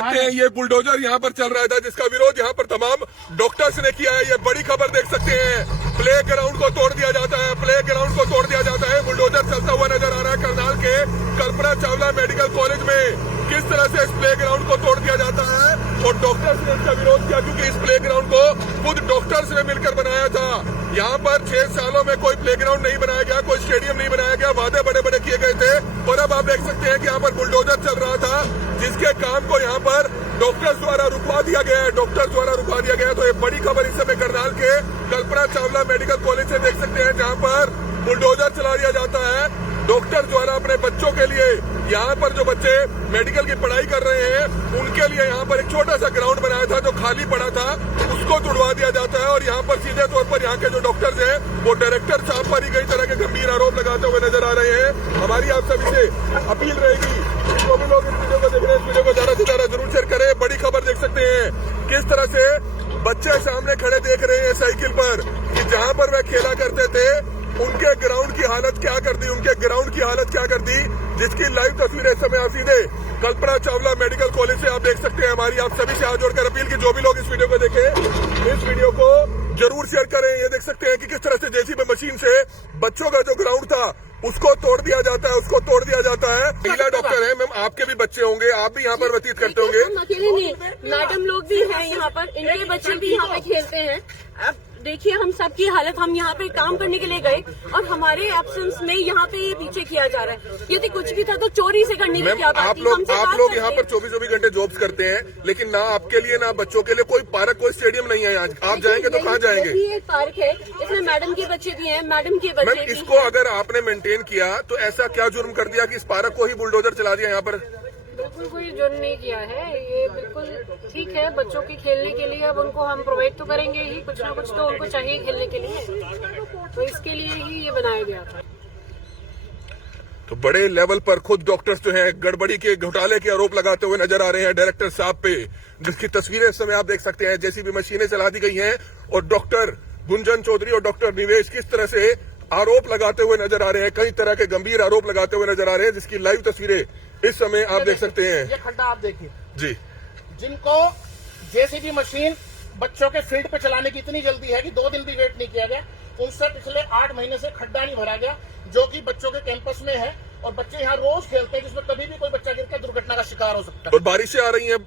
सकते हैं ये बुलडोजर यहाँ पर चल रहा था जिसका विरोध यहाँ पर तमाम डॉक्टर्स ने किया है। ये बड़ी खबर देख सकते हैं, प्ले ग्राउंड को तोड़ दिया जाता है, प्ले ग्राउंड को तोड़ दिया जाता है। बुलडोजर चलता हुआ नजर आ रहा है करनाल के कल्पना चावला मेडिकल कॉलेज में। किस तरह से इस प्ले ग्राउंड को तोड़ दिया जाता है और डॉक्टर्स ने इसका विरोध किया क्योंकि इस प्ले ग्राउंड को खुद डॉक्टर्स ने मिलकर बनाया था। यहाँ पर 6 सालों में कोई प्ले ग्राउंड नहीं बनाया गया, कोई स्टेडियम नहीं बनाया गया, वादे बड़े बड़े किए गए थे और अब आप देख सकते हैं कि यहाँ पर बुलडोजर चल रहा था जिसके काम को यहाँ पर डॉक्टर्स द्वारा रुकवा दिया गया है, डॉक्टर्स द्वारा रुकवा दिया गया है। तो ये बड़ी खबर इस समय करनाल के कल्पना चावला मेडिकल कॉलेज से देख सकते हैं जहाँ पर बुलडोजर चला दिया जाता है डॉक्टर द्वारा अपने बच्चों के लिए। यहाँ पर जो बच्चे मेडिकल की पढ़ाई कर रहे हैं उनके लिए यहाँ पर एक छोटा सा ग्राउंड बनाया था जो खाली पड़ा था, उसको तुड़वा दिया जाता है और यहाँ पर सीधे तौर पर यहाँ के जो डॉक्टर्स हैं वो डायरेक्टर साहब पर ही कई तरह के गंभीर आरोप लगाते हुए नजर आ रहे हैं। हमारी आप सभी से अपील रहेगी जो भी लोग इस वीडियो को देख रहे हैं इस वीडियो को ज्यादा से ज्यादा जरूर शेयर करें। बड़ी खबर देख सकते हैं किस तरह से बच्चे सामने खड़े देख रहे हैं साइकिल पर कि जहाँ पर वह खेला करते थे उनके ग्राउंड की हालत क्या कर दी, उनके ग्राउंड की हालत क्या कर दी, जिसकी लाइव तस्वीरें इस समय आप सीधे कल्पना चावला मेडिकल कॉलेज से आप देख सकते हैं। हमारी आप सभी से हाथ जोड़कर अपील की जो भी लोग इस वीडियो को देखें इस वीडियो को जरूर शेयर करें। ये देख सकते हैं कि किस तरह से जेसीबी मशीन से बच्चों का जो ग्राउंड था उसको तोड़ दिया जाता है, उसको तोड़ दिया जाता है। महिला डॉक्टर है मैम, आपके भी बच्चे होंगे, आप भी यहाँ पर व्यतीत करते होंगे। हम अकेले नहीं, मैडम लोग भी हैं यहाँ पर, इनके बच्चे भी यहाँ पे खेलते हैं। अब देखिए हम सबकी हालत, हम यहाँ पे काम करने के लिए गए और हमारे एब्सेंस में यहाँ पे ये पीछे किया जा रहा है। यदि कुछ भी था तो चोरी से करने की क्या बात थी। आप लोग यहाँ पर 24 घंटे जॉब्स करते हैं लेकिन ना आपके लिए ना बच्चों के लिए कोई पार्क कोई स्टेडियम नहीं है। आज आप जाएंगे तो कहाँ जाएंगे? ये एक पार्क है, इसमें मैडम के बच्चे भी हैं, मैडम के बच्चे भी हैं। इसको अगर आपने मेंटेन किया तो ऐसा क्या जुर्म कर दिया कि इस पार्क को ही बुलडोजर चला दिया यहाँ पर? बिल्कुल कोई जुर्म नहीं किया है, ये बिल्कुल ठीक है। बच्चों के खेलने के लिए अब उनको हम प्रोवाइड तो करेंगे ही, कुछ ना कुछ तो उनको चाहिए खेलने के लिए, तो इसके लिए ही ये बनाया गया था। तो बड़े लेवल पर खुद डॉक्टर्स जो हैं गड़बड़ी के घोटाले के आरोप लगाते हुए नजर आ रहे हैं डायरेक्टर साहब पे, जिसकी तस्वीरें इस समय आप देख सकते हैं। जेसीबी मशीनें चला दी गई हैं और डॉक्टर गुंजन चौधरी और डॉक्टर निवेश किस तरह से आरोप लगाते हुए नजर आ रहे हैं, कई तरह के गंभीर आरोप लगाते हुए नजर आ रहे हैं, जिसकी लाइव तस्वीरें इस समय आप देख सकते हैं। ये खड्डा आप देखिए जी, जिनको जेसीबी मशीन बच्चों के फील्ड पे चलाने की इतनी जल्दी है कि 2 दिन भी वेट नहीं किया गया, उनसे पिछले 8 महीने से खड्डा नहीं भरा गया जो कि बच्चों के कैंपस में है और बच्चे यहाँ रोज खेलते हैं जिसमें कभी भी कोई बच्चा गिरकर दुर्घटना का शिकार हो सकता है। और बारिशें आ रही हैं,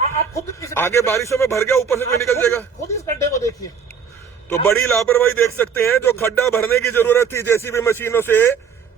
आप खुद आगे बारिशों में भर गया, ऊपर से कोई निकल जाएगा। खुद इस गड्ढे को देखिए। तो बड़ी लापरवाही देख सकते हैं। जो खड्डा भरने की जरूरत थी जेसीबी मशीनों से,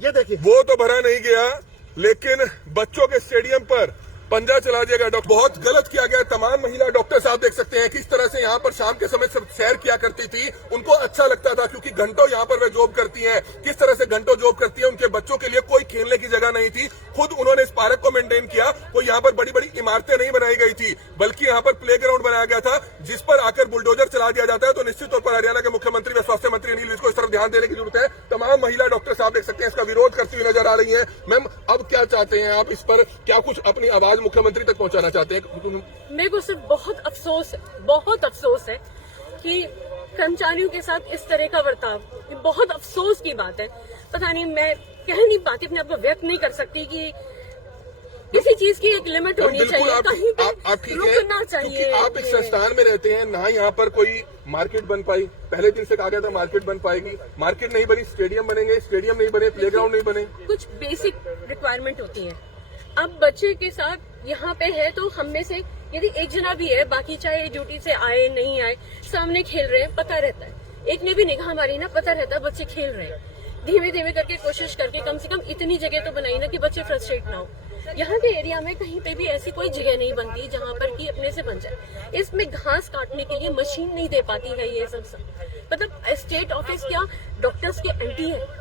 ये देखिए वो तो भरा नहीं गया लेकिन बच्चों के स्टेडियम पर पंजा चला दिया गया। डॉक्टर बहुत गलत किया गया। तमाम महिला डॉक्टर साहब देख सकते हैं किस तरह से यहाँ पर शाम के समय सब सैर किया करती थी, उनको अच्छा लगता था क्योंकि घंटों यहाँ पर वे जॉब करती हैं। किस तरह से घंटों जॉब करती है, उनके बच्चों के लिए कोई खेलने की जगह नहीं थी। खुद उन्होंने इस पार्क को मेंटेन किया। कोई यहाँ पर बड़ी बड़ी इमारतें नहीं बनाई गई थी बल्कि यहाँ पर प्ले ग्राउंड बनाया गया था जिस पर आकर बुलडोजर चला दिया जाता है। तो निश्चित तौर पर हरियाणा के मुख्यमंत्री व स्वास्थ्य मंत्री अनिल विज को इस तरफ ध्यान देने की जरूरत है। तमाम महिला डॉक्टर साहब देख सकते हैं इसका विरोध करती हुई नजर आ रही है। मैम अब क्या चाहते हैं आप, इस पर क्या कुछ अपनी आवाज मुख्यमंत्री तक पहुंचाना चाहते हैं? मेरे को सिर्फ बहुत अफसोस है कि कर्मचारियों के साथ इस तरह का बर्ताव, बहुत अफसोस की बात है। पता नहीं, मैं कह नहीं पाती, अपने आप को व्यक्त नहीं कर सकती कि किसी चीज की एक लिमिट होनी चाहिए, कहीं पे रुकना चाहिए। आप इस संस्थान में रहते हैं ना, यहाँ पर कोई मार्केट बन पाई, पहले दिन से कहा गया था मार्केट बन पाएगी, मार्केट नहीं बनी, स्टेडियम बनेंगे, स्टेडियम नहीं बने, प्लेग्राउंड नहीं बने। कुछ बेसिक रिक्वायरमेंट होती है। अब बच्चे के साथ यहाँ पे है तो हम में से यदि एक जना भी है, बाकी चाहे ड्यूटी से आए नहीं आए, सामने खेल रहे हैं, पता रहता है, एक ने भी निगाह मारी ना, पता रहता है बच्चे खेल रहे हैं। धीमे धीमे करके कोशिश करके कम से कम इतनी जगह तो बनाई ना कि बच्चे फ्रस्ट्रेट ना हो। यहाँ के एरिया में कहीं पे भी ऐसी कोई जगह नहीं बनती जहाँ पर कि अपने से बन जाए। इसमें घास काटने के लिए मशीन नहीं दे पाती है। ये सब मतलब स्टेट ऑफिस क्या डॉक्टर्स के एंटी है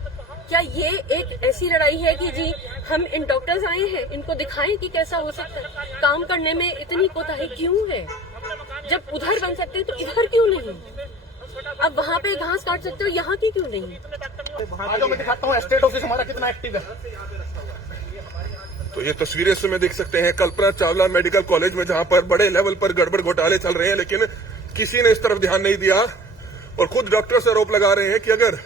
क्या? ये एक ऐसी लड़ाई है कि जी हम इन डॉक्टर्स आए हैं, इनको दिखाएं कि कैसा हो सकता है। काम करने में इतनी कोताही क्यों है? जब उधर बन सकते हैं तो इधर क्यों नहीं? अब वहाँ पे घास काट सकते हो, यहाँ की क्यों नहीं? आज मैं दिखाता हूँ स्टेट ऑफिस हमारा कितना एक्टिव है। तो ये तस्वीरें इसमें देख सकते हैं कल्पना चावला मेडिकल कॉलेज में, जहां पर बड़े लेवल पर गड़बड़ घोटाले चल रहे हैं लेकिन किसी ने इस तरफ ध्यान नहीं दिया और खुद डॉक्टर्स आरोप लगा रहे हैं कि अगर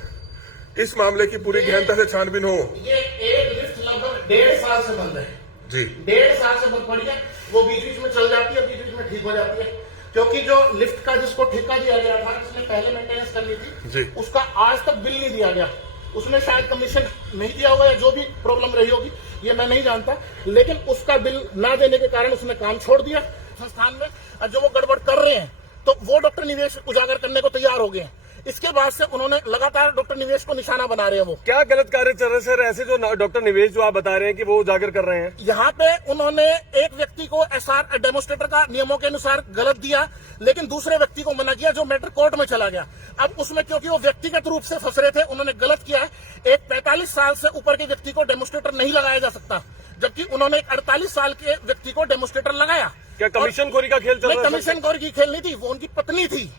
इस मामले की पूरी गहनता से छानबीन हो। ये एक लिफ्ट लगभग 1.5 साल से बंद है जी, 1.5 साल से बंद पड़ी है। वो बीच बीच में चल जाती है, बीच बीच में ठीक हो जाती है, क्योंकि जो लिफ्ट का जिसको ठेका दिया गया था, जिसने पहले मेंटेनेंस करनी थी, उसका आज तक बिल नहीं दिया गया। उसने शायद कमीशन नहीं दिया होगा या जो भी प्रॉब्लम रही होगी, ये मैं नहीं जानता, लेकिन उसका बिल ना देने के कारण उसने काम छोड़ दिया संस्थान में। और जो वो गड़बड़ कर रहे हैं तो वो डॉक्टर निवेश उजागर करने को तैयार हो गए हैं। इसके बाद से उन्होंने लगातार डॉक्टर निवेश को निशाना बना रहे हैं। वो क्या गलत कार्य चल रहे सर? ऐसे जो डॉक्टर निवेश जो आप बता रहे हैं कि वो उजागर कर रहे हैं, यहाँ पे उन्होंने एक व्यक्ति को एसआर डेमोस्ट्रेटर का नियमों के अनुसार गलत दिया, लेकिन दूसरे व्यक्ति को मना किया जो मैटर कोर्ट में चला गया। अब उसमें क्योंकि वो व्यक्तिगत रूप से फंस रहे थे, उन्होंने गलत किया है। एक 45 साल से ऊपर के व्यक्ति को डेमोस्ट्रेटर नहीं लगाया जा सकता, जबकि उन्होंने एक 48 साल के व्यक्ति को डेमोस्ट्रेटर लगाया। क्या कमीशन खोरी का खेल चल रहा है? कमीशन खोरी की खेल नहीं थी, वो उनकी पत्नी थी।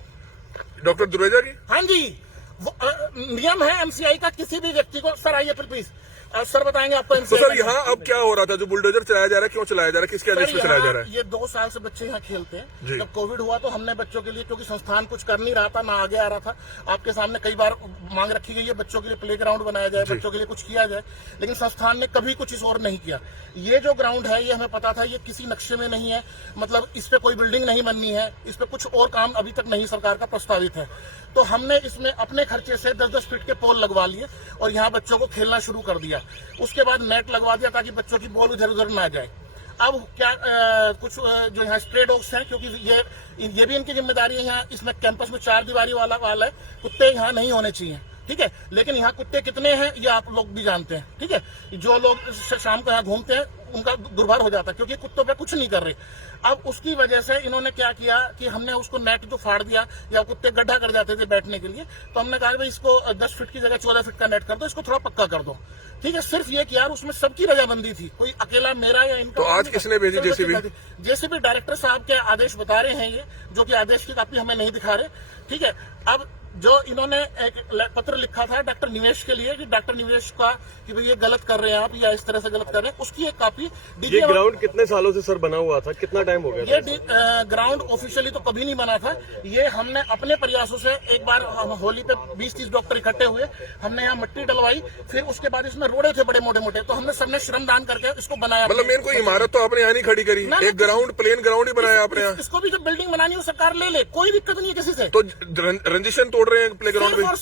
डॉक्टर दुरेजा की? हाँ जी, नियम है एमसीआई का, किसी भी व्यक्ति को। सर आइए फिर प्लीज, सर बताएंगे आपको तो एमसीआई। सर यहाँ अब क्या हो रहा था? जो बुलडोजर चलाया जा रहा है, क्यों चलाया जा रहा है, किसके आदेश पे चलाया जा रहा है? ये 2 साल से बच्चे यहाँ खेलते हैं। जी। जब कोविड हुआ तो हमने बच्चों के लिए, क्योंकि संस्थान कुछ कर नहीं रहा था, ना आगे आ रहा था, आपके सामने कई बार मांग रखी गई है बच्चों के लिए प्ले ग्राउंड बनाया जाए, बच्चों के लिए कुछ किया जाए, लेकिन संस्थान ने कभी कुछ इस और नहीं किया। ये जो ग्राउंड है, ये हमें पता था ये किसी नक्शे में नहीं है, मतलब इस पे कोई बिल्डिंग नहीं बननी है, इस पे कुछ और काम अभी तक नहीं सरकार का प्रस्तावित है। तो हमने इसमें अपने खर्चे से 10-10 फीट के पोल लगवा लिए और यहाँ बच्चों को खेलना शुरू कर दिया। उसके बाद नेट लगवा दिया ताकि बच्चों की बॉल इधर उधर ना जाए। अब क्या कुछ जो यहाँ स्ट्रे डॉग्स हैं, क्योंकि ये भी इनकी जिम्मेदारी है। यहाँ इसमें कैंपस में 4 दीवारी वाला है, कुत्ते यहाँ नहीं होने चाहिए, ठीक है, लेकिन यहाँ कुत्ते कितने हैं ये आप लोग भी जानते हैं, ठीक है। जो लोग शाम को यहाँ घूमते हैं उनका दुर्भार हो जाता है, क्योंकि कुत्तों पे कुछ नहीं कर रहे। अब उसकी वजह से इन्होंने क्या किया कि हमने उसको नेट जो फाड़ दिया, या कुत्ते गड्ढा कर जाते थे बैठने के लिए, तो हमने कहा भाई इसको 10 फीट की जगह 14 फीट का नेट कर दो, इसको थोड़ा पक्का कर दो, ठीक है। सिर्फ ये कि यार उसमें सबकी रजामंदी थी, कोई अकेला मेरा या इनका। तो आज किसने भेजी जेसीबी? जेसीबी डायरेक्टर साहब के आदेश बता रहे हैं ये, जो कि आदेश की कॉपी हमें नहीं दिखा रहे, ठीक है। अब जो इन्होंने एक पत्र लिखा था डॉक्टर निवेश के लिए कि डॉक्टर निवेश का कि भाई ये गलत कर रहे हैं आप, या इस तरह से गलत कर रहे हैं, उसकी एक कॉपी। ये ग्राउंड कितने सालों से सर बना हुआ था? कितना टाइम हो गया? ये ग्राउंड ऑफिशियली तो कभी नहीं बना था। ये हमने अपने प्रयासों से, एक बार हम होली पे 20-30 डॉक्टर इकट्ठे हुए, हमने यहाँ मिट्टी डलवाई, फिर उसके बाद इसमें रोड़े थे बड़े मोटे मोटे, तो हमने सबने श्रमदान करके इसको बनाया। मतलब मेन कोई इमारत तो आपने यहाँ नहीं खड़ी करी, एक ग्राउंड, प्लेन ग्राउंड ही बनाया आपने यहाँ। इसको भी जब बिल्डिंग बनानी हो सरकार ले ले, कोई दिक्कत नहीं है किसी से। तो रंजिशन तोड़ रहे हैं प्ले ग्राउंड में?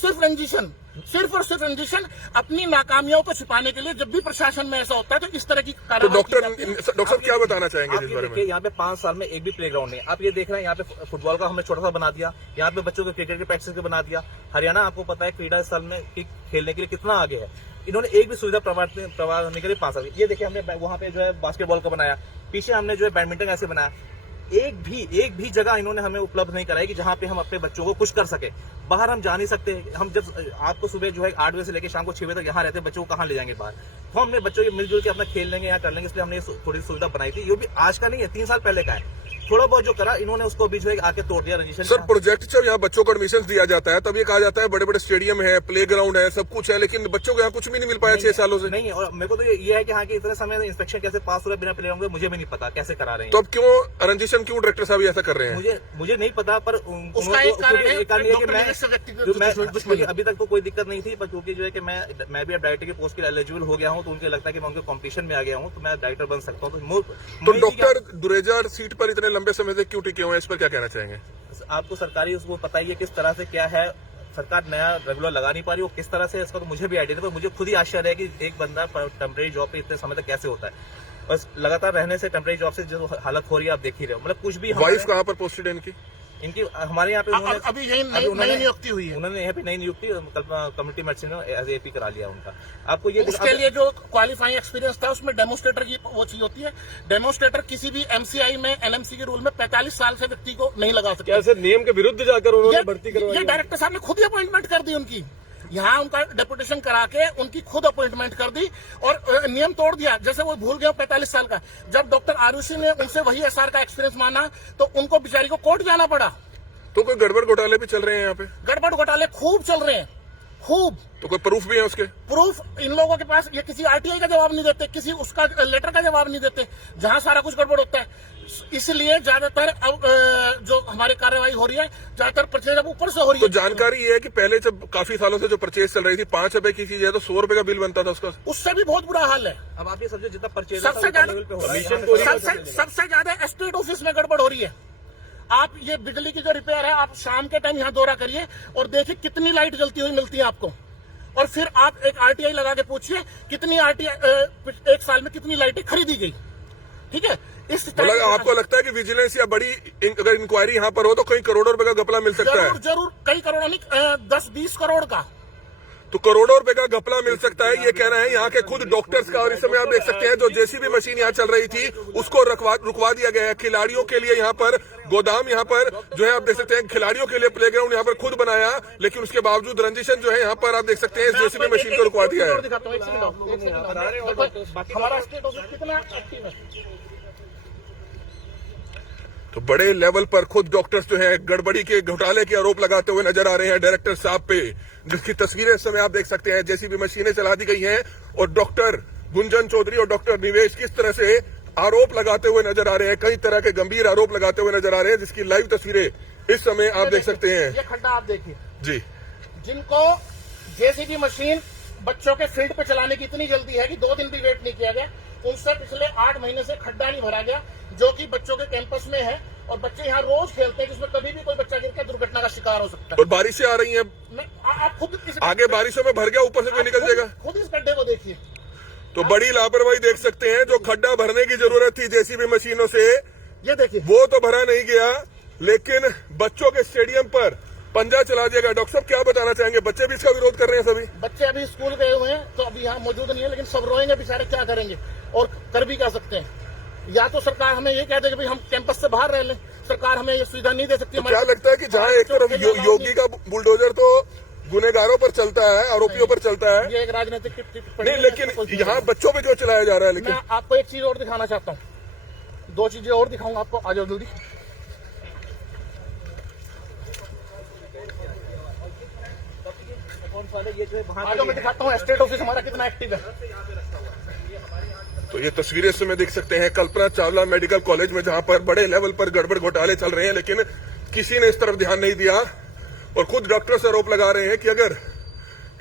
सिर्फ रंजिशन अपनी नाकामियों को छिपाने के लिए। जब भी प्रशासन में ऐसा होता है तो इस तरह की तो कार्रवाई डॉक्टर साहब क्या बताना चाहेंगे इस बारे में? यहाँ पे 5 साल में एक भी प्ले ग्राउंड नहीं। आप ये देख रहे हैं, यहाँ पे फुटबॉल का हमने छोटा सा बना दिया, यहाँ पे बच्चों के क्रिकेट के प्रैक्टिस के बना दिया। हरियाणा आपको पता है क्रीडा स्थल में खेलने के लिए कितना आगे है, इन्होंने एक भी सुविधा प्रवाह के लिए 5 साल। ये देखिए हमने वहाँ पे जो है बास्केटबॉल का बनाया, पीछे हमने जो है बैडमिंटन ऐसे बनाया। एक भी जगह इन्होंने हमें उपलब्ध नहीं कराई कि जहाँ पे हम अपने बच्चों को कुछ कर सके। बाहर हम जा नहीं सकते, हम जब आपको सुबह जो है 8 बजे से लेकर शाम को 6 बजे तक यहाँ रहते हैं, बच्चों को कहाँ ले जाएंगे बाहर? तो हमने बच्चों के मिलजुल के अपना खेल लेंगे, यहाँ कर लेंगे, इसलिए हमने थोड़ी सुविधा बनाई थी। ये भी आज का नहीं है, 3 साल पहले का है। थोड़ा बहुत जो करा इन्होंने उसको भी जो है आके तोड़ दिया। रंजिशन सर प्रोजेक्ट जब यहाँ बच्चों को एडमिशन दिया जाता है तब ये कहा जाता है बड़े बड़े स्टेडियम है, प्ले ग्राउंड है, सब कुछ है, लेकिन बच्चों को यहाँ कुछ भी नहीं मिल पाया 6 सालों से। नहीं, और मेरे को तो ये है कि हाँ कि इतने समय इंस्पेक्शन कैसे पास हो रहा है बिना प्ले ग्राउंड के, मुझे भी नहीं पता कैसे करा रहे हैं। तो अब क्यों रंजिशन, क्यों डायरेक्टर साहब ऐसा कर रहे हैं? मुझे नहीं पता, पर उसका एक कारण है कि अभी तक तो कोई दिक्कत नहीं थी, पर क्योंकि जो है कि मैं भी अब डायरेक्टर की पोस्ट के लिए एलिजिबल हो गया हूँ, तो उनको लगता है कि मैं उनके कॉम्पिटिशन में आ गया हूँ, तो मैं डायरेक्टर बन सकता हूँ। तो डॉक्टर दुरेजा सीट पर इतने लंबे समय से क्यों टिके हुए हैं, इस पर क्या कहना चाहेंगे? आपको सरकारी उसको पता ही है किस तरह से क्या है, सरकार नया रेगुलर लगा नहीं पा रही, वो किस तरह से, इसका तो मुझे भी आइडिया नहीं, पर मुझे खुद ही आश्चर्य है कि एक बंदा टेम्परेरी जॉब पे इतने समय तक कैसे होता है। बस लगातार रहने से टेम्परेरी जॉब से जो हालत हो रही है आप देख ही रहे हो, मतलब कुछ भी। वाइफ कहाँ पर पोस्टेड है इनकी? हमारे यहाँ पे अभी यही नई नियुक्ति हुई है, उन्होंने यहाँ पे नई नियुक्ति कम्युनिटी मेडिसिन में एज एपी करा लिया उनका। आपको ये उसके लिए जो क्वालिफाइंग एक्सपीरियंस था उसमें डेमोस्ट्रेटर की वो चीज होती है। डेमोस्ट्रेटर किसी भी एमसीआई में, एनएमसी के रूल में 45 साल से व्यक्ति को नहीं लगा सकते। कैसे नियम के विरुद्ध जाकर उन्होंने भर्ती करवाई? ये डायरेक्टर साहब ने खुद ही अपॉइंटमेंट कर दी उनकी, यहाँ उनका डेपुटेशन करा के उनकी खुद अपॉइंटमेंट कर दी और नियम तोड़ दिया। जैसे वो भूल गए 45 साल का, जब डॉक्टर आरुषि ने उनसे वही एसआर का एक्सपीरियंस माना तो उनको बेचारी को कोर्ट जाना पड़ा। तो कोई गड़बड़ घोटाले भी चल रहे हैं यहाँ पे? गड़बड़ घोटाले खूब चल रहे हैं, खूब। तो कोई प्रूफ भी है उसके? प्रूफ इन लोगों के पास, ये किसी आरटीआई का जवाब नहीं देते, किसी उसका लेटर का जवाब नहीं देते, जहां सारा कुछ गड़बड़ होता है। इसलिए ज्यादातर अब जो हमारी कार्रवाई हो रही है, ज्यादातर परचेज अब ऊपर से हो रही तो है। जानकारी ये है कि पहले जब काफी सालों से जो परचेज चल रही थी 5 रुपए की चीज है तो 100 रुपए का बिल बनता था उसका। उससे भी बहुत बुरा हाल है। अब आप ये समझो जितना परचेज सबसे ज्यादा एस्टेट ऑफिस में गड़बड़ हो रही है। आप ये बिजली की जो रिपेयर है, आप शाम के टाइम यहाँ दौरा करिए और देखिए कितनी लाइट जलती हुई मिलती है आपको। और फिर आप एक आरटीआई लगा के पूछिए कितनी आरटीआई एक साल में कितनी लाइटें खरीदी गई। ठीक है, इस मतलब आपको लगता है कि विजिलेंस या बड़ी अगर इंक्वायरी यहाँ पर हो तो कई करोड़ों रुपए का घपला मिल सकता है? जरूर कई करोड़ नहीं, 10-20 करोड़ का तो करोड़ों रुपए का घपला मिल सकता है, ये कहना है यहाँ के खुद डॉक्टर्स का। और इस समय आप देख सकते हैं जो जेसीबी मशीन यहाँ चल रही थी उसको रुकवा दिया गया है। खिलाड़ियों के लिए यहाँ पर गोदाम, यहाँ पर जो है आप देख सकते हैं खिलाड़ियों के लिए प्लेग्राउंड यहाँ पर खुद बनाया, लेकिन उसके बावजूद रंजिशन जो है यहाँ पर आप देख सकते हैं जेसीबी मशीन को रुकवा दिया है। हमारा स्टेट ऑफिस कितना एक्टिव है। तो बड़े लेवल पर खुद डॉक्टर्स जो है गड़बड़ी के घोटाले के आरोप लगाते हुए नजर आ रहे हैं डायरेक्टर साहब पे, जिसकी तस्वीरें इस समय आप देख सकते हैं। जेसीबी मशीनें चला दी गई हैं और डॉक्टर गुंजन चौधरी और डॉक्टर निवेश किस तरह से आरोप लगाते हुए नजर आ रहे हैं, कई तरह के गंभीर आरोप लगाते हुए नजर आ रहे हैं, जिसकी लाइव तस्वीरें इस समय आप देख सकते हैं। ये खड्डा आप देखिए जी, जिनको जेसीबी मशीन बच्चों के फील्ड पे चलाने की इतनी जल्दी है कि 2 दिन भी वेट नहीं किया गया, उनसे पिछले 8 महीने से खड्डा नहीं भरा गया, जो कि बच्चों के कैंपस में है। और बच्चे यहाँ रोज खेलते हैं, जिसमें कभी भी कोई बच्चा गिरकर दुर्घटना का शिकार हो सकता है। और बारिशें आ रही हैं, आप खुद आगे बारिशों में भर गया, ऊपर से कोई निकल जाएगा। खुद इस गड्ढे को देखिए। तो बड़ी लापरवाही देख सकते हैं। जो खड्डा भरने की जरूरत थी जेसीबी मशीनों से, ये देखिए, वो तो भरा नहीं गया, लेकिन बच्चों के स्टेडियम पर पंजा चला दिया गया। डॉक्टर साहब क्या बताना चाहेंगे? बच्चे भी इसका विरोध कर रहे हैं सभी। बच्चे अभी स्कूल गए हुए हैं तो अभी यहाँ मौजूद नहीं है, लेकिन सब रोएंगे बेचारे, क्या करेंगे और कर भी क्या सकते हैं। या तो सरकार हमें ये कह दे कि भाई हम कैंपस से बाहर रह लें, सरकार हमें ये सुविधा नहीं दे सकती। तो क्या लगता है कि जहाँ एक तरफ योगी का बुलडोजर तो गुनेगारों पर चलता है, आरोपियों पर चलता है, ये एक राजनीतिक नहीं, लेकिन यहाँ बच्चों पे क्यों चलाया जा रहा है? लेकिन मैं आपको एक चीज और दिखाना चाहता हूँ, 2 चीजें और दिखाऊंगा आपको, आ जाओ जल्दी। ये जो है वहाँ आ जाओ, मैं दिखाता हूँ स्टेट ऑफिस हमारा कितना एक्टिव है। तो ये तस्वीरें इस समय देख सकते हैं कल्पना चावला मेडिकल कॉलेज में, जहां पर बड़े लेवल पर गड़बड़ घोटाले चल रहे हैं, लेकिन किसी ने इस तरफ ध्यान नहीं दिया। और खुद डॉक्टर से आरोप लगा रहे हैं कि अगर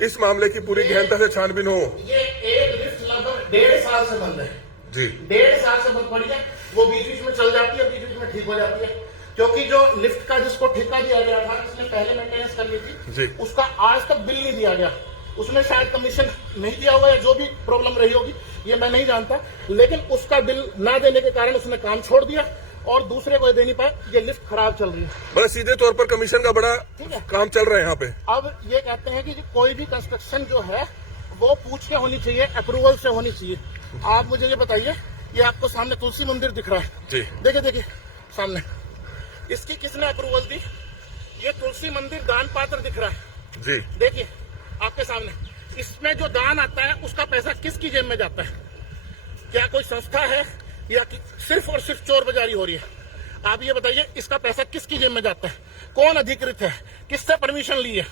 इस मामले की पूरी गहनता से छानबीन हो। ये एक लिफ्ट लगभग 1.5 साल से बंद है जी, 1.5 साल से बंद पड़ी है। वो बीच बीच में चल जाती है, बीच बीच में ठीक हो जाती है, क्योंकि जो लिफ्ट का जिसको ठेका दिया गया था, जिसने पहले मेंटेनेंस करनी जी। थी, उसका आज तक बिल नहीं दिया गया। उसमें शायद कमीशन नहीं दिया हुआ है, जो भी प्रॉब्लम रही होगी ये मैं नहीं जानता, लेकिन उसका बिल ना देने के कारण उसने काम छोड़ दिया और दूसरे को दे नहीं पाए। ये लिफ्ट खराब चल रही है, बड़ा सीधे तौर पर कमीशन का बड़ा काम चल रहा है यहाँ पे। अब ये कहते हैं कि कोई भी कंस्ट्रक्शन जो है वो पूछ के होनी चाहिए, अप्रूवल से होनी चाहिए। आप मुझे ये बताइए, ये आपको सामने तुलसी मंदिर दिख रहा है जी, देखिए देखिए सामने, इसकी किसने अप्रूवल दी? ये तुलसी मंदिर दान पात्र दिख रहा है जी, देखिए आपके सामने। इसमें जो दान आता है उसका पैसा किसकी जेब में जाता है? क्या कोई संस्था है या सिर्फ और सिर्फ चोर बाजारी हो रही है? आप ये बताइए, इसका पैसा किसकी जेब में जाता है? कौन अधिकृत है? किससे परमिशन ली है?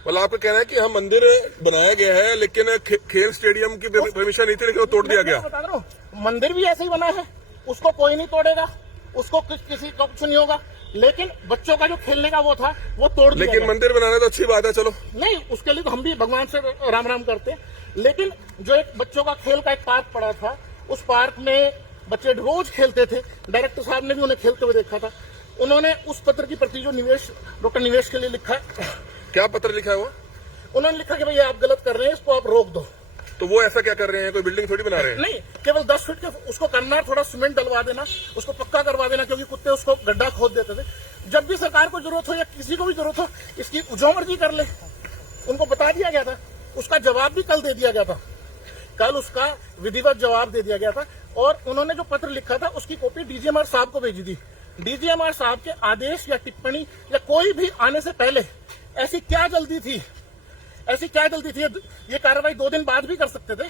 मतलब आपका कहना है कि हम मंदिर बनाया गया है, लेकिन खेल स्टेडियम की परमिशन नहीं थी, लेकिन वो तोड़ दिया गया। बता रहा हूँ, मंदिर भी ऐसे ही बना है, उसको कोई नहीं तोड़ेगा, उसको किसी का कुछ नहीं होगा, लेकिन बच्चों का जो खेलने का वो था वो तोड़ दिया लेकिन गया। मंदिर बनाना तो अच्छी बात है, चलो नहीं, उसके लिए तो हम भी भगवान से राम राम करते हैं, लेकिन जो एक बच्चों का खेल का एक पार्क पड़ा था, उस पार्क में बच्चे रोज खेलते थे। डायरेक्टर साहब ने भी उन्हें खेलते हुए देखा था। उन्होंने उस पत्र की प्रति जो डॉक्टर निवेश के लिए लिखा है, क्या पत्र लिखा है वो? उन्होंने लिखा कि भाई आप गलत कर रहे हैं, इसको आप रोक दो। तो वो ऐसा क्या कर रहे हैं? कोई बिल्डिंग थोड़ी बना रहे हैं। नहीं, केवल 10 फीट के उसको करना है, थोड़ा सीमेंट डलवा देना, उसको पक्का करवा देना, क्योंकि कुत्ते उसको गड्ढा खोद देते थे। जब भी सरकार को जरूरत हो या किसी को भी जरूरत हो, इसकी जो मर्जी कर ले, उनको बता दिया गया था। उसका जवाब भी कल दे दिया गया था, कल उसका विधिवत जवाब दे दिया गया था। और उन्होंने जो पत्र लिखा था उसकी कॉपी डीजीएमआर साहब को भेजी थी। डीजीएमआर साहब के आदेश या टिप्पणी या कोई भी आने से पहले ऐसी क्या जल्दी थी, ऐसी क्या जल्दी थी? ये कार्रवाई 2 दिन बाद भी कर सकते थे,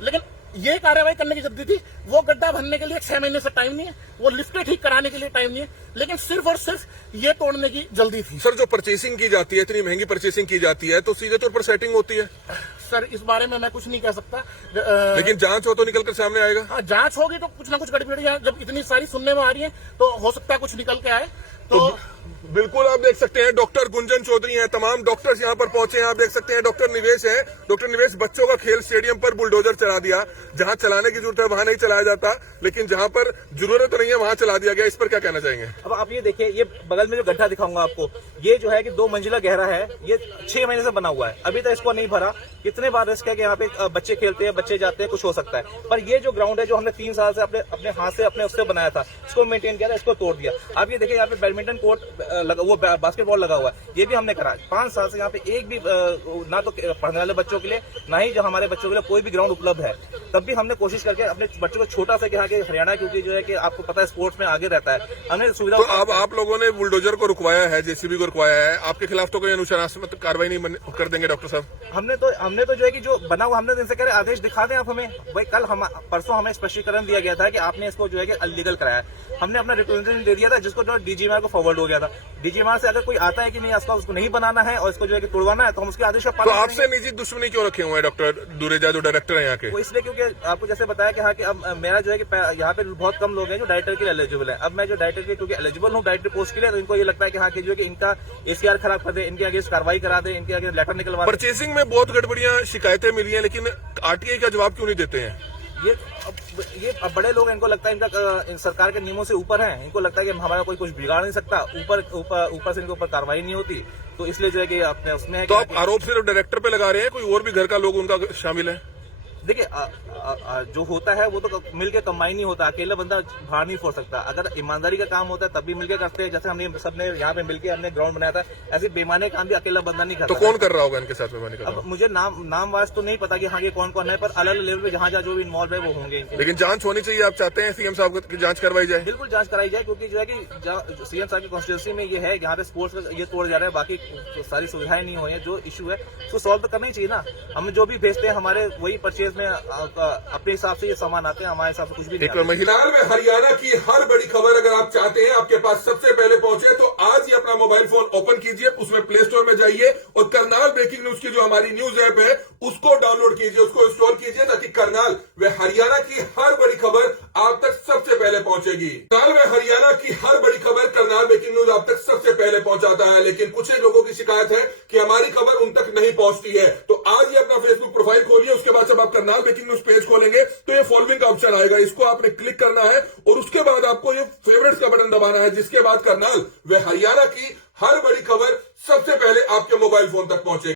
लेकिन ये कार्रवाई करने की जल्दी थी वो गड्ढा भरने के लिए 6 महीने से टाइम नहीं है, वो लिफ्टें ठीक कराने के लिए टाइम नहीं है, लेकिन सिर्फ और सिर्फ ये तोड़ने की जल्दी थी। सर जो परचेसिंग की जाती है, इतनी महंगी परचेसिंग की जाती है, तो सीधे तौर पर सेटिंग होती है। सर इस बारे में मैं कुछ नहीं कह सकता, लेकिन जांच हो तो निकल कर सामने आएगा। हाँ, जांच होगी तो कुछ ना कुछ गड़बड़ियां जब इतनी सारी सुनने में आ रही है तो हो सकता है कुछ निकल के आए। तो बिल्कुल आप देख सकते हैं डॉक्टर गुंजन चौधरी हैं, तमाम डॉक्टर्स यहाँ पर पहुंचे हैं। आप देख सकते हैं डॉक्टर निवेश हैं। डॉक्टर निवेश, बच्चों का खेल स्टेडियम पर बुलडोजर चला दिया, जहां चलाने की जरूरत है वहां नहीं चलाया जाता, लेकिन जहां पर जरूरत नहीं है वहां चला दिया गया। इस पर क्या कहना चाहेंगे? अब आप ये देखिए, ये बगल में जो गड्ढा दिखाऊंगा आपको, ये जो है कि 2 मंजिला गहरा है, ये 6 महीने से बना हुआ है, अभी तक इसको नहीं भरा। कितने बार रिस्क है कि यहाँ पे बच्चे खेलते हैं, बच्चे जाते हैं, कुछ हो सकता है। पर ये जो ग्राउंड है जो हमने 3 साल से अपने हाथ से अपने उससे बनाया था, इसको मेंटेन किया था, इसको तोड़ दिया। आप ये देखिए, यहाँ पे बैडमिंटन कोर्ट वो बास्केटबॉल लगा हुआ है, ये भी हमने करा। 5 साल से यहाँ पे एक भी ना तो पढ़ने वाले बच्चों के लिए, ना ही जो हमारे बच्चों के लिए कोई भी ग्राउंड उपलब्ध है। तब भी हमने कोशिश करके अपने बच्चों को छोटा सा, यहाँ के हरियाणा क्योंकि जो है कि आपको पता है स्पोर्ट्स में आगे रहता है, हमने सुविधा। तो अब आप लोगों ने बुलडोजर को रुकवाया है, जेसीबी को रुकवाया है, आपके खिलाफ तो कोई अनुशासनात्मक कार्रवाई नहीं कर देंगे डॉक्टर साहब? हमने तो जो है कि जो बना हुआ, हमने इनसे कह रहे आदेश दिखा दें आप हमें। भाई कल परसों हमें स्पष्टीकरण दिया गया था कि आपने इसको जो है कि अनलीगल कराया। हमने अपना रिप्रेजेंटेशन दे दिया था, जिसको जो डीजीएमआर को फॉरवर्ड हो गया था। डीजीएमआर से अगर कोई आता है कि नहीं उसको नहीं बनाना है और इसको जो है कि तोड़वाना है, तो हम उसके आदेश का तो आपसे निजी दुश्मनी क्यों रखे हुए हैं डॉक्टर दुरेजा जो डायरेक्टर है यहाँ के? वो इसलिए क्योंकि आपको जैसे बताया कि हाँ कि अब मेरा जो है कि यहाँ पे बहुत कम लोग हैं जो डायरेक्टर के लिए एलिजिबल है। अब मैं जो डायरेक्टर के क्योंकि एलिजिबल हूँ डायरेक्टर पोस्ट के लिए, तो इनको ये लगता है कि हाँ कि जो है कि इनका एसीआर खराब कर दे, इनके अगेंस्ट कार्रवाई करा दे, इनके अगेंस्ट लेटर निकलवा दे। परचेसिंग में बहुत गड़बड़ियां शिकायतें मिली हैं, लेकिन आरटीआई का जवाब क्यों नहीं देते हैं? ये अब बड़े लोग, इनको लगता है इनका सरकार के नियमों से ऊपर है, इनको लगता है कि हमारा कोई कुछ बिगाड़ नहीं सकता, ऊपर से इनके ऊपर कार्रवाई नहीं होती, तो इसलिए जो है कि अपने उसने। तो आप आरोप सिर्फ डायरेक्टर पे लगा रहे हैं, कोई और भी घर का लोग उनका शामिल है? देखिए जो होता है वो तो मिलके कंबाइन नहीं होता, अकेला बंदा भार नहीं फोड़ सकता। अगर ईमानदारी का काम होता है तब भी मिलके करते हैं, जैसे हमने सबने यहाँ पे मिलके हमने ग्राउंड बनाया था, ऐसे बेमाने काम भी अकेला बंदा नहीं करता। तो कौन कर रहा होगा इनके साथ बेमानी का? अब मुझे नाम वाज तो नहीं पता कि हाँ ये कौन कौन है, पर अलग अलग लेवल पे जहाँ जो भी इन्वॉल्व है वो होंगे। लेकिन जांच होनी चाहिए, आप चाहते हैं सीएम साहब की जांच करवाई जाए? बिल्कुल जांच कराई जाए, क्योंकि जो है कि सीएम साहब की कॉन्स्टिट्यूंसी में ये है, यहाँ पे स्पोर्ट्स ये तोड़ जा रहा है, बाकी तो सारी सुविधाएं नहीं हुई है। जो इशू है उसको सॉल्व तो करना ही चाहिए ना। हम जो भी भेजते हैं हमारे वही परचेज में अपने हिसाब से ये सामान आते हैं, हमारे हिसाब से कुछ भी नहीं। फिलहाल में हरियाणा की हर बड़ी खबर अगर आप चाहते हैं आपके पास सबसे पहले पहुंचे, तो आज ही अपना मोबाइल फोन ओपन कीजिए, उसमें प्ले स्टोर में जाइए और करनाल ब्रेकिंग न्यूज की जो हमारी न्यूज ऐप है उसको डाउनलोड कीजिए, उसको इंस्टॉल कीजिए, ताकि करनाल व हरियाणा की हर बड़ी खबर आप तक सबसे पहले पहुंचेगी। करनाल व हरियाणा की हर बड़ी खबर करनाल ब्रेकिंग न्यूज आप तक सबसे पहले पहुंचाता है, लेकिन कुछ ही लोगों की शिकायत है कि हमारी खबर उन तक नहीं पहुंचती है। तो आज ही अपना फेसबुक प्रोफाइल खोलिए, उसके बाद जब आप करनाल ब्रेकिंग न्यूज पेज खोलेंगे तो ये फॉलोइंग का ऑप्शन आएगा, इसको आपने क्लिक करना है और उसके बाद आपको ये फेवरेट्स का बटन दबाना है, जिसके बाद करनाल व हरियाणा की हर बड़ी खबर सबसे पहले आपके मोबाइल फोन तक पहुंचेगी।